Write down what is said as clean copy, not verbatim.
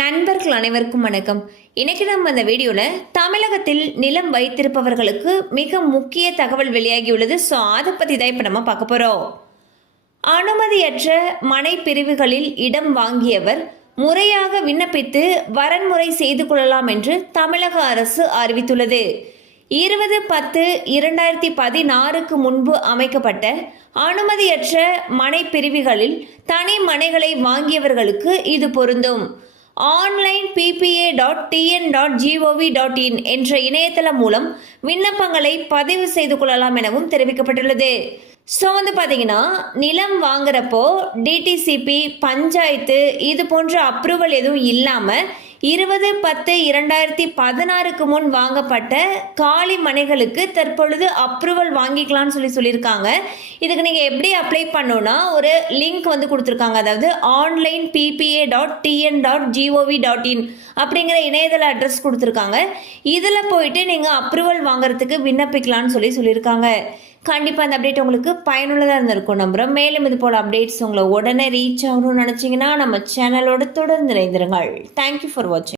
நண்பர்கள் அனைவருக்கும் வணக்கம். இன்னைக்கு நம்ம இந்த வீடியோவில் தமிழகத்தில் நிலம் வைத்திருப்பவர்களுக்கு மிக முக்கிய தகவல் வெளியாகியுள்ளது. ஸோ அதை பற்றி தான் இப்போ நம்ம பார்க்க போகிறோம். அனுமதியற்ற மனை பிரிவுகளில் இடம் வாங்கியவர் முறையாக விண்ணப்பித்து வரன்முறை செய்து கொள்ளலாம் என்று தமிழக அரசு அறிவித்துள்ளது. 20/10/2016 முன்பு அமைக்கப்பட்ட அனுமதியற்ற மனை பிரிவுகளில் தனி மனைகளை வாங்கியவர்களுக்கு இது பொருந்தும். onlineppa.tn.gov.in என்ற இணையதளம் மூலம் விண்ணப்பங்களை பதிவு செய்து கொள்ளலாம் எனவும் தெரிவிக்கப்பட்டுள்ளது. ஸோ பார்த்தீங்கன்னா நிலம் வாங்குறப்போ டிடிசிபி, பஞ்சாயத்து இது போன்ற அப்ரூவல் எதுவும் இல்லாமல் 20/10/2016 முன் வாங்கப்பட்ட காலி மனைகளுக்கு தற்பொழுது அப்ரூவல் வாங்கிக்கலாம்னு சொல்லியிருக்காங்க. இதுக்கு நீங்கள் எப்படி அப்ளை பண்ணணும்னா ஒரு லிங்க் கொடுத்துருக்காங்க. அதாவது onlineppa.tn.gov.in அப்படிங்கிற இணையதள அட்ரஸ் கொடுத்துருக்காங்க. இதில் போயிட்டு நீங்கள் அப்ரூவல் வாங்குறதுக்கு விண்ணப்பிக்கலாம்னு சொல்லியிருக்காங்க. கண்டிப்பாக அந்த அப்டேட் உங்களுக்கு பயனுள்ளதாக இருந்திருக்கும் நம்புகிறோம். மேலும் இது போல் அப்டேட்ஸ் உங்களை உடனே ரீச் ஆகணும்னு நினச்சிங்கன்னா நம்ம சேனலோட தொடர்ந்து இணைந்திருங்கள். தேங்க்யூ ஃபார் வாட்சிங்.